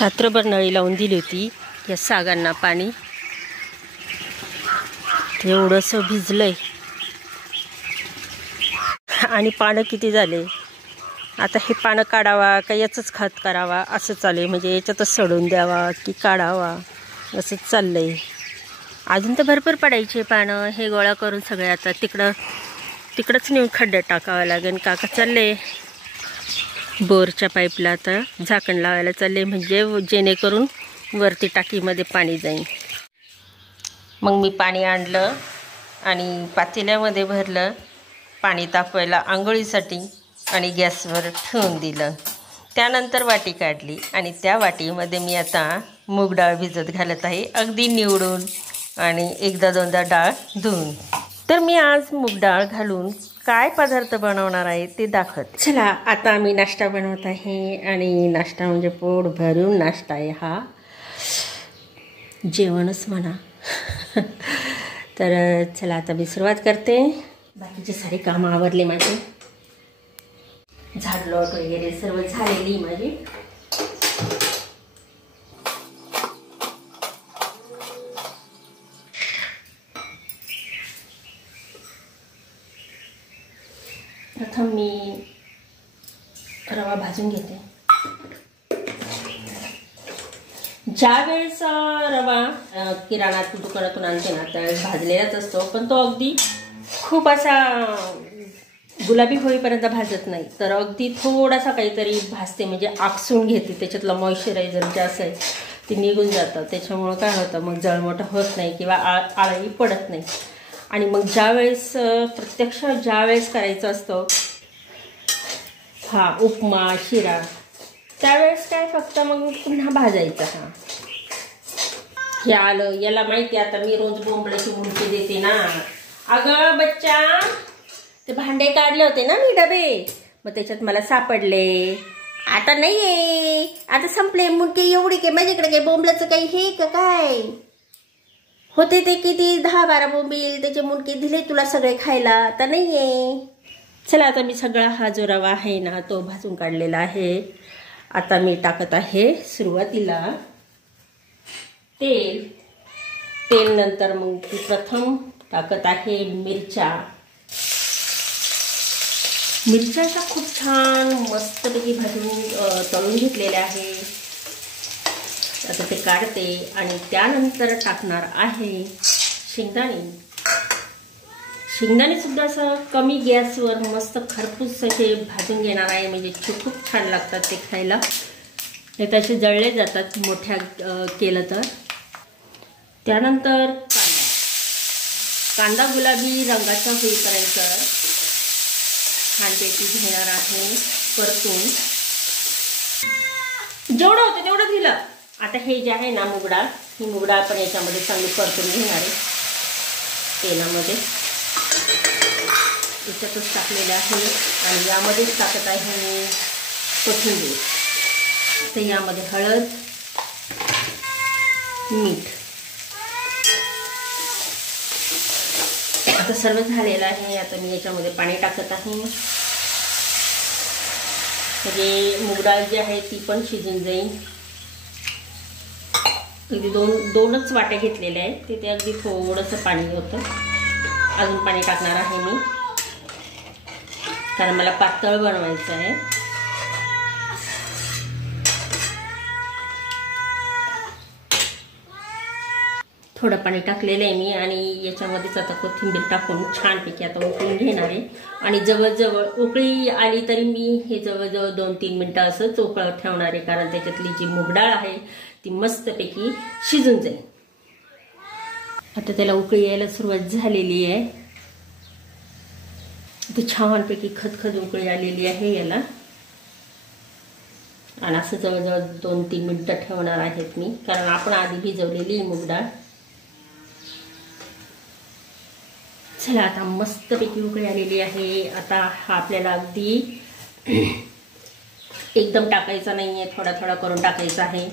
रात्रभर नळी लावून दिली होती या सागांना पाणी, एवढंसं भिजलंय आणि पानं किती झाले. आता हे पानं काढावा का याचंच खत करावा असं चालू आहे, म्हणजे याच्यातच सडून द्यावा की काढावा असंच चाललंय. अजून तर भरपूर पडायचे पानं, हे गोळा करून सगळे आता तिकडंच नेऊन खड्ड्यात टाकावं लागेल. काका चालले बोरच्या पाईपला आता झाकण लावायला चालले, म्हणजे जेणेकरून वरती टाकीमध्ये पाणी जाईल. मग मी पाणी आणलं आणि पातेल्यामध्ये भरलं पाणी तापवायला आंघोळीसाठी आणि गॅसवर ठेवून दिलं. त्यानंतर वाटी काढली आणि त्या वाटीमध्ये मी आता मूग डाळ भिजत घालत आहे, अगदी निवडून आणि एकदा दोनदा डाळ धुवून. तर मी आज मूग डाळ घालून काय पदार्थ बनवणार आहे ते दाखवते. चला आता आम्ही नाश्ता बनवत आहे आणि नाश्ता म्हणजे पोट भरून नाश्ता आहे हा, जेवणच म्हणा. तर चला आता मी सुरुवात करते. बाकीचे सारे कामं आवरले माझे, झाडलोट वगैरे सर्व झालेली माझी. प्रथम मी रवा भाजून घेते. ज्यावेळेस रवा किराणा दुकानातून आणते ना त्यावेळेस भाजलेलाच असतो, पण तो अगदी खूप असा गुलाबी होईपर्यंत भाजत नाही, तर अगदी थोडासा काहीतरी भाजते, म्हणजे आकसून घेते. त्याच्यातलं मॉइश्चरायझर जे असेल ते निघून जातं, त्याच्यामुळं काय होतं मग जळमोठं होत नाही किंवा आळही पडत नाही. आणि मग ज्यावेळेस प्रत्यक्ष ज्यावेळेस करायचं असतं हा उपमा शिरा, त्यावेळेस काय फक्त मग पुन्हा भाजायचं. हा हे आलं, याला माहिती आता मी रोज बोंबड्याची मुंडकी देते ना. अगं बच्चा, ते भांडे काढले होते ना मी डबे, मग त्याच्यात मला सापडले. आता नाही आहे, आता संपले मुंडके. एवढी काय माझ्याकडे काय बोंबल्याचं काही हे का काय होते ते किती 10-12 बोंबील त्याचे मुंडके दिले तुला सगळे खायला, आता नाही आहे. चला आता मी सगळा हा जो रवा आहे ना तो भाजून काढलेला आहे. आता मी टाकत आहे सुरुवातीला तेल. नंतर मग मी प्रथम टाकत आहे मिरच्या. मिरच्या खूप छान मस्तपैकी भाजून तळून घेतलेल्या आहे. आता ते काढते आणि त्यानंतर टाकणार आहे शेंगदाणे. शेंगदाणे सुद्धा असं कमी गॅसवर मस्त खरपूस असे भाजून घेणार आहे, म्हणजे खूप छान लागतात ते खायला. हे तसे जळले जातात मोठ्या केलं तर. त्यानंतर कांदा गुलाबी रंगाचा होईपर्यंत छानपैकी घेणार आहे परतून. जेवढं होतं तेवढं दिलं. आता हे जे आहे ना मूग डाळ, ही मूग डाळ पण याच्यामध्ये चांगली परतून घेणार आहे तेलामध्ये. याच्यातच टाकलेलं आहे आणि यामध्येच टाकत आहे कोथिंबीर. तर यामध्ये हळद, मीठ. आता सर्व झालेलं आहे. आता मी याच्यामध्ये पाणी टाकत आहे, म्हणजे मूग डाळ जी आहे ती पण शिजून जाईल. अगदी दोनच वाट्या घेतलेल्या आहेत, तिथे अगदी थोडंसं पाणी होतं. अजून पाणी टाकणार आहे मी, कारण मला पातळ बनवायचं आहे. थोडं पाणी टाकलेलं आहे मी आणि याच्यामध्येच आता कोथिंबीर टाकून छानपैकी आता उकळून घेणार आहे. आणि जवळजवळ उकळी आली तरी मी हे जवळजवळ 2-3 मिनटं असंच उकळत ठेवणार आहे, कारण त्याच्यातली जी मूग डाळ आहे ती मस्तपैकी शिजून जाईल. आता त्याला उकळी यायला सुरुवात झालेली आहे. ती छानपैकी खदखद उकळी आलेली आहे याला. आणि असं जवळजवळ 2-3 मिनटं ठेवणार आहेत मी, कारण आपण आधी भिजवलेली मूग डाळ. चला आता मस्तपैकी उकळी आलेली आहे. आता हा आपल्याला अगदी एकदम टाकायचा नाही आहे, थोडा थोडा करून टाकायचा आहे.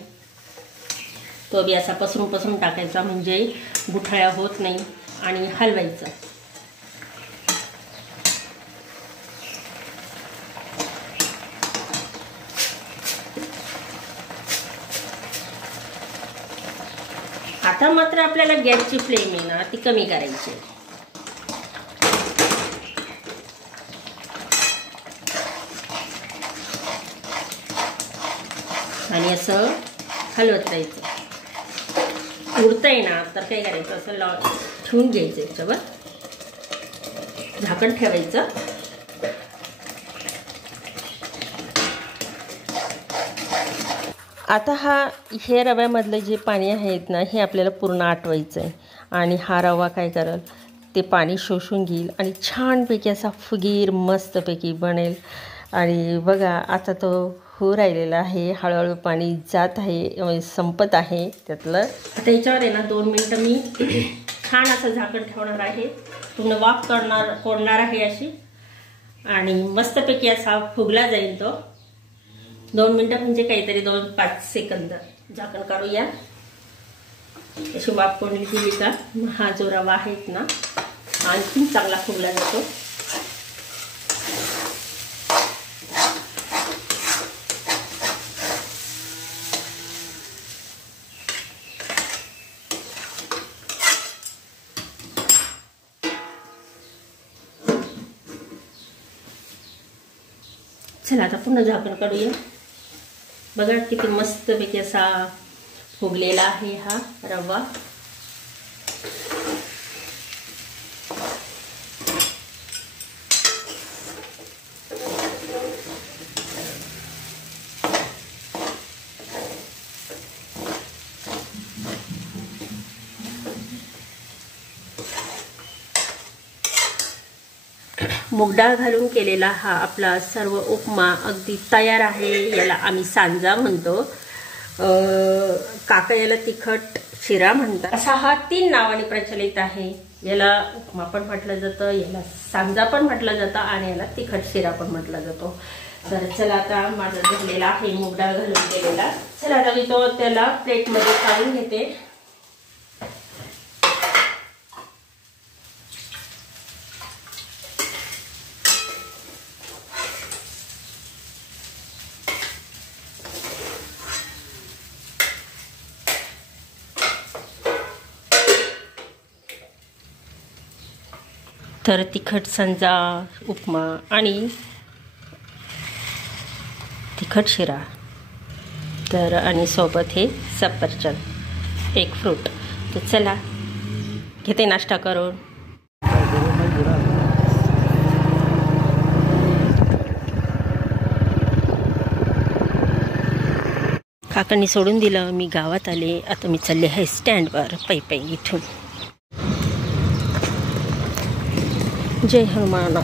तो बी असा पसरून टाकायचा, म्हणजे गुठळ्या होत नाही. आणि हलवायचं. आता मात्र आपल्याला गॅसची फ्लेम आहे ना ती कमी करायची. आणि असं हलवत राहायचं. उडतंय ना तर काय करायचं, असं ठेवून घ्यायचं, याच्यावर झाकण ठेवायचं. आता हे रव्यामधलं जे पाणी आहेत ना हे आपल्याला पूर्ण आटवायचं आहे. आणि हा रवा काय करेल ते पाणी शोषून घेईल आणि छानपैकी असा फुगीर मस्तपैकी बनेल. आणि बघा आता तो हो राहिलेला आहे, हळूहळू पाणी जात आहे, संपत आहे त्यातलं. आता याच्यावर आहे ना 2 मिनटं मी छान असं झाकण ठेवणार आहे. पूर्ण वाफ कोडणार आहे अशी. आणि मस्तपैकी असा फुगला जाईल तो. 2 मिनटं म्हणजे काहीतरी 2-5 सेकंद झाकण काढूया. अशी वाफ कोंडली गेली का हा जो रवा आहे ना आणखी चांगला फुगला जातो. चला आता पुन्हा झाकण काढूया. बघा किती मस्तपैकी असा फुगलेला आहे हा रवा. मूग डाळ घालून केलेला हा आपला सर्व उपमा अगदी तयार आहे. याला आम्ही सांजा म्हणतो. काका याला तिखट शिरा म्हणतात. असा हा 3 नावाने प्रचलित आहे. याला उपमा पण म्हटलं जातं, याला सांजा पण म्हटलं जातं आणि याला तिखट शिरा पण म्हटला जातो. तर चला आता माझा झालेला आहे मूग डाळ घालून केलेला. चला आता मी तो त्याला प्लेटमध्ये काढून घेते. तर तिखट सांजा उपमा आणि तिखट शिरा तर आणि सोबत हे सफरचंद एक फ्रूट. तर चला घेते नाश्ता करून. काकांनी सोडून दिलं, मी गावात आले. आता मी चालले आहे स्टँडवर पै इथून. जय हनुमान.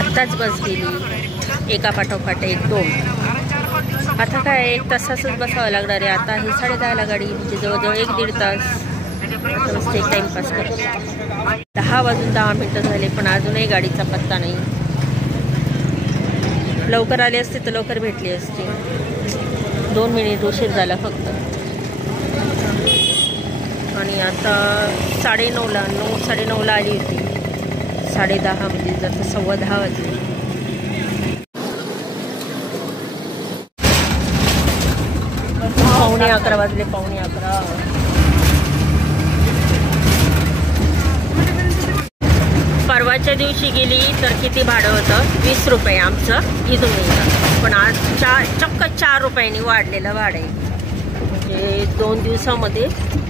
आताच बस गेली एका पाठोपाठ 1-2. आता काय 1 तासासच बसावं लागणार आहे. आता ही 10:30ला गाडी, म्हणजे जवळजवळ 1-1.5 तास मस्त एक टाइमपास करतो. 10 वाजून 10 मिनटं झाले पण अजूनही गाडीचा पत्ता नाही. लवकर आले असते तर लवकर भेटली असते. 2 मिनिट उशीर झाला फक्त. आणि आता 9:30ला 9-9:30ला आली होती. 10:30 म्हणजे जर 10:15 वाजले. पावणे 11 वाजले. पावणे 11. परवाच्या दिवशी गेली तर किती भाडं होतं? 20 रुपये आमचं इथून येतं. पण आज चक्क 4 रुपयांनी वाढलेलं भाडं आहे. म्हणजे 2 दिवसामध्ये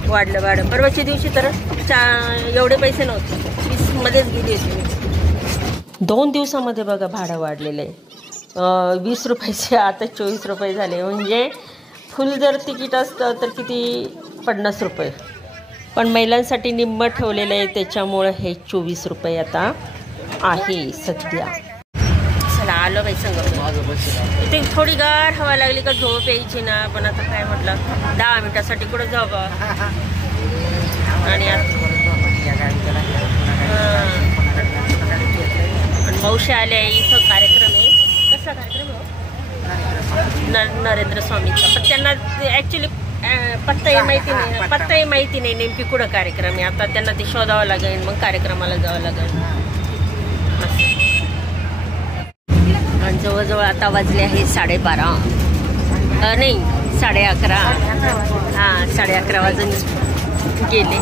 वाढलं भाडं. परवाच्या दिवशी तर एवढे पैसे नव्हते. 20मध्येच गेली होती. 2 दिवसामध्ये बघा भाडं वाढलेलं आहे. 20 रुपयाचे आता 24 रुपये झाले. म्हणजे फुल जर तिकीट असतं तर किती 50 रुपये. पण महिलांसाठी निम्मं ठेवलेलं आहे त्याच्यामुळं हे 24 रुपये आता आहे सध्या. चला आलो बाई संग. इथे थोडी गार हवा लागली का झोप यायची ना. पण आता काय म्हटलं 10 मिनिटासाठी कुठं जावं. आणि मावशी आल्या इथं कार्यक्रम आहे. कसा कार्यक्रम आहे? नरेंद्र स्वामीचा. पण त्यांना ॲक्च्युली पत्ताही माहिती नाही नेमकी कुठं कार्यक्रम आहे. आता त्यांना ते शोधावं लागेल, मग कार्यक्रमाला जावं लागेल. जवळजवळ आता वाजले आहे 12:30 नाही 11:30. हां 11:30 वाजून गेले.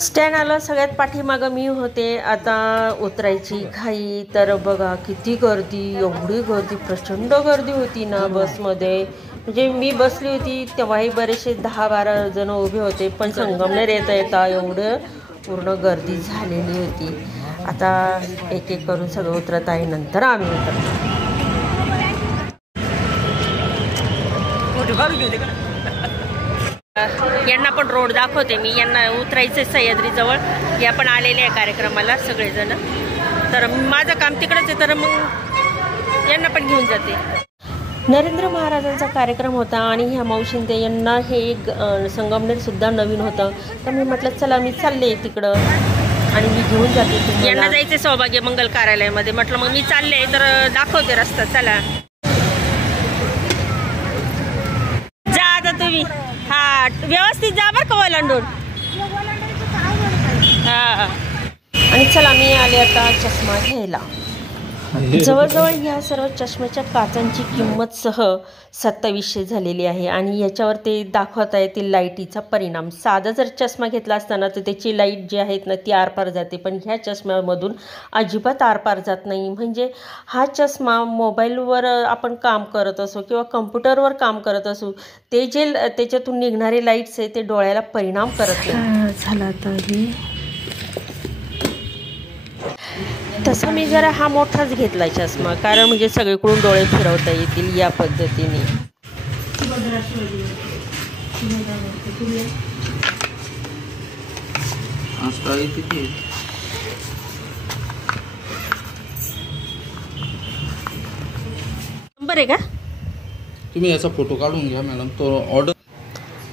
स्टँड आलं. सगळ्यात पाठीमागं मी होते. आता उतरायची घाई. तर बघा किती गर्दी, एवढी गर्दी, प्रचंड गर्दी होती ना बसमध्ये. म्हणजे मी बसली होती तेव्हाही बरेचसे 10-12 जण उभे होते, पण संगमनेर येता एवढं पूर्ण गर्दी झालेली होती. आता एक एक करून सगळं उतरत आहे. नंतर आम्ही उतरतो. यांना पण रोड दाखवते मी. यांना उतरायचं सह्याद्रीजवळ. या पण आलेले आहे कार्यक्रमाला सगळेजण. तर माझं काम तिकडंच आहे, तर मग यांना पण घेऊन जाते. नरेंद्र महाराजांचा कार्यक्रम होता आणि ह्या मावशींते यांना हे संगमनेरसुद्धा नवीन होतं. तर मी म्हटलं चला मी चालले तिकडं आणि मी घेऊन जाते. यांना जायचे सौभाग्य मंगल कार्यालयामध्ये. म्हटलं मग मी चालले तर दाखवते रस्ता. चला जा आता तुम्ही. हा व्यवस्थित जा बरं का ओलांडून. हा आणि चला मी आले आता चष्मा घ्यायला. जवळजवळ ह्या सर्व चष्म्याच्या काचांची किंमत सह 2700 झालेली आहे. आणि याच्यावर ते दाखवत आहे ते लाईटीचा परिणाम. साधा जर चष्मा घेतला असताना तर त्याची लाईट जी आहेत ना ती आरपार जाते, पण ह्या चष्म्यामधून अजिबात आरपार जात नाही. म्हणजे हा चष्मा मोबाईलवर आपण काम करत असो किंवा कम्प्युटरवर काम करत असो, ते जे त्याच्यातून निघणारे लाईट्स आहे ते डोळ्याला परिणाम करत नाही. झाला आता हे तसं मी जरा हा मोठाच घेतला चष्मा, कारण म्हणजे सगळीकडून डोळे फिरवता येतील या पद्धतीने. नंबर आहे का? तुम्ही याचा फोटो काढून घ्या मॅडम. तो ऑर्डर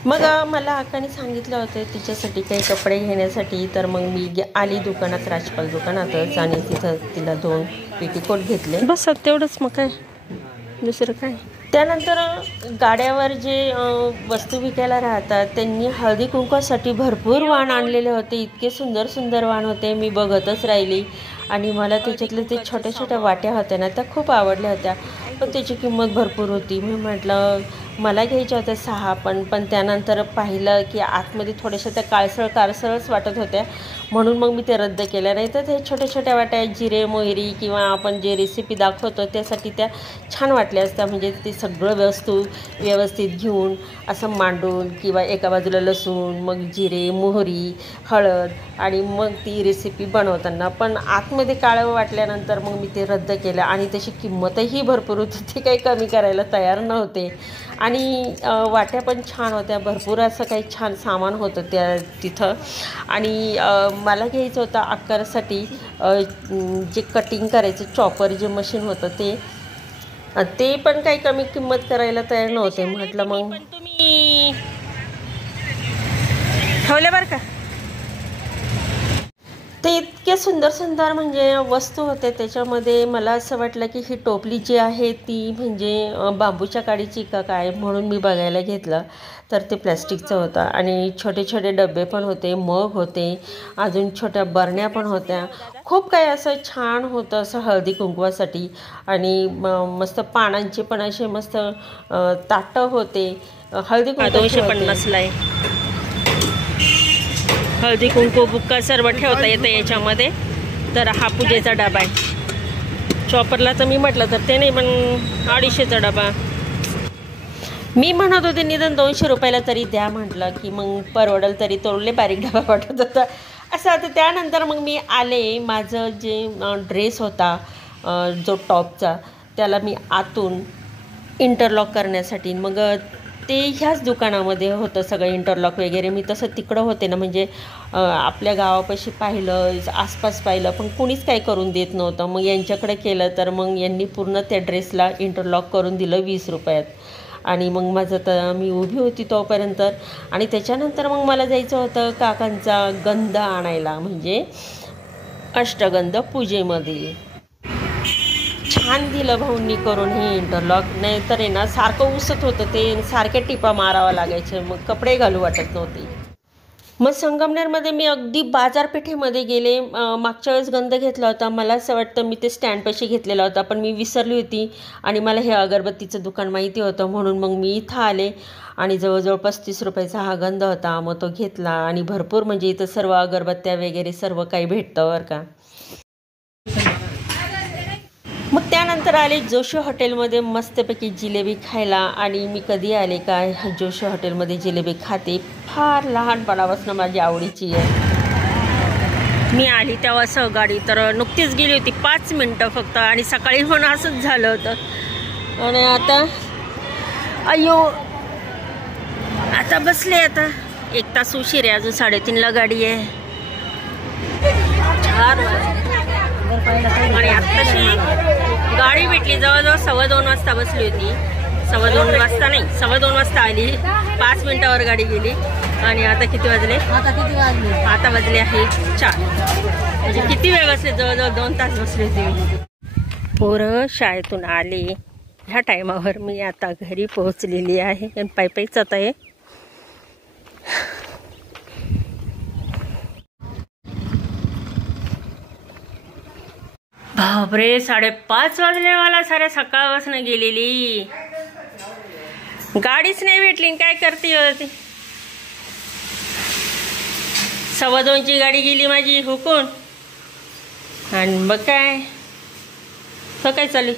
मग मला अक्काने सांगितलं होतं तिच्यासाठी काही कपडे घेण्यासाठी. तर मग मी आली दुकानात, राजपाल दुकानातच, आणि तिथं तिला 2 पेटीकोट घेतले. बस तेवढंच. मग काय दुसरं काय. त्यानंतर गाड्यावर जे वस्तू विकायला राहतात त्यांनी हळदी कुंकवासाठी भरपूर वाण आणलेले होते. इतके सुंदर सुंदर वाण होते. मी बघतच राहिली आणि मला त्याच्यातले ते छोट्या छोट्या वाट्या होत्या ना त्या खूप आवडल्या होत्या, पण त्याची किंमत भरपूर होती. मी म्हटलं मला घ्यायच्या होत्या 6, पण त्यानंतर पाहिलं की आतमध्ये थोड्याशा त्या काळसळच वाटत होत्या, म्हणून मग मी ते रद्द केल्या. नाही तर ते छोट्या छोट्या वाट्या जिरे मोहरी किंवा आपण जे रेसिपी दाखवतो त्यासाठी त्या छान वाटल्या असत्या. म्हणजे ते सगळं वस्तू व्यवस्थित घेऊन असं मांडून किंवा एका बाजूला लसूण, मग जिरे मोहरी हळद आणि मग ती रेसिपी बनवताना. पण आतमध्ये काळं वाटल्यानंतर मग मी ते रद्द केलं. आणि त्याची किंमतही भरपूर होती, ती काही कमी करायला तयार नव्हते. आणि वाट्या पण छान होत्या. भरपूर असं काही छान सामान होतं त्या तिथं. आणि मला घ्यायचं होतं आकारासाठी जे कटिंग करायचं चॉपर जे मशीन होतं ते पण काही कमी किंमत करायला तयार नव्हते. म्हटलं मग तुम्ही ठेवले बरं का. ते इतके सुंदर सुंदर म्हणजे वस्तू होते त्याच्यामध्ये. मला असं वाटलं की ही टोपली जी आहे ती म्हणजे बांबूच्या काडीची का काय, म्हणून मी बघायला घेतलं. तर ते प्लॅस्टिकचं होतं. आणि छोटे छोटे डबे पण होते, मग होते, अजून छोट्या बरण्या पण होत्या. खूप काही असं छान होतं असं हळदी कुंकवासाठी. आणि मस्त पानांचे पण असे मस्त ताटं होते. हळदी कुंकू 250ला आहे. हळदी कुंकू बुक्का सर्व ठेवता येतं याच्यामध्ये. तर हा पूजेचा डबा आहे. चॉपरला तर मी म्हटलं तर ते नाही, पण 250चा डबा. मी म्हणत होते निदान 200 रुपयाला तरी द्या, म्हटलं की मग परवडल तरी. तोडले बारीक डबा वाटत होता असं. आता त्यानंतर मग मी आले. माझं जे ड्रेस होता जो टॉपचा त्याला मी आतून इंटरलॉक करण्यासाठी, मग ते ह्याच दुकानामध्ये होतं सगळं इंटरलॉक वगैरे. मी तसं तिकडं होते ना, म्हणजे आपल्या गावापाशी पाहिलं, आसपास पाहिलं, पण कुणीच काही करून देत नव्हतं. मग यांच्याकडे केलं तर मग यांनी पूर्ण त्या ड्रेसला इंटरलॉक करून दिलं 20 रुपयात. आणि मग माझं तर मी उभी होती तोपर्यंत. आणि त्याच्यानंतर मग मला जायचं होतं काकांचा गंध आणायला, म्हणजे अष्टगंध पूजेमध्ये. छान दिलं भाऊंनी करून हे इंटरलॉक. नाही तर आहे ना सारखं उसत होतं ते, सारखे टिपा मारावं लागायचं, मग कपडे घालू वाटत नव्हते. मग संगमनेरमध्ये मी अगदी बाजारपेठेमध्ये गेले. मागच्या वेळेस गंध घेतला होता, मला असं वाटतं मी ते स्टँडपाशी घेतलेला होता, पण मी विसरली होती आणि मला हे अगरबत्तीचं दुकान माहिती होतं, म्हणून मग मी इथं आले आणि जवळजवळ 35 रुपयाचा हा गंध होता. मग तो घेतला आणि भरपूर म्हणजे इथं सर्व अगरबत्त्या वगैरे सर्व काही भेटतं बरं का. मग त्यानंतर आले जोशी हॉटेलमध्ये मस्तपैकी जिलेबी खायला. आणि मी कधी आले का जोशी हॉटेलमध्ये जिलेबी खाते, फार लहानपणापासून माझी आवडीची आहे. मी आली तेव्हा असं गाडी तर नुकतीच गेली होती 5 मिनटं फक्त, आणि सकाळी पण असंच झालं होतं. आणि आता अयो आता बसले, आता 1 तास उशीर आहे, अजून 3:30ला गाडी आहे. 4 आणि आत्ताशी गाडी भेटली, जवळजवळ 2:15 वाजता बसली होती. 2:15 वाजता नाही, 2:15 वाजता आली, 5 मिनिटावर गाडी गेली. आणि आता किती वाजले? आता वाजले आहे 4. म्हणजे किती वेळ बसले? जवळजवळ 2 तास बसले होते. पोरं शाळेतून आले ह्या टायमावर. मी आता घरी पोहोचलेली आहे आणि पायीच आता आहे. बापरे, 5:30 वाजले. मला साऱ्या सकाळपासून गेलेली, गाडीच नाही भेटली. काय करते होती? 2:15ची गाडी गेली माझी हुकून. आणि मग काय तो काय चालू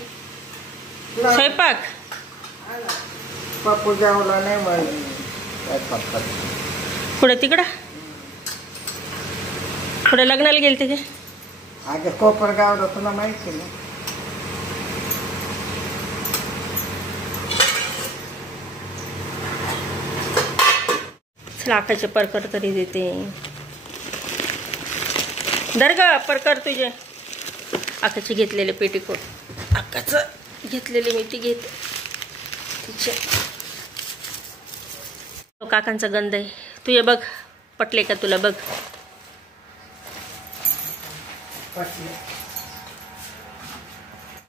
स्वयंपाक? पुढे तिकडं पुढे लग्नाला गेलते का? आगे कोपरगावला, तुला माहिती ना. लाखाचे परकर तरी देते. दर ग परकर तुझे. आकाचे घेतलेले पेटीकोट, आकाचं घेतलेले मी ती घेते तिचे. काकांचा गंध आहे. तू ये बघ, पटले का तुला? बघ पटले.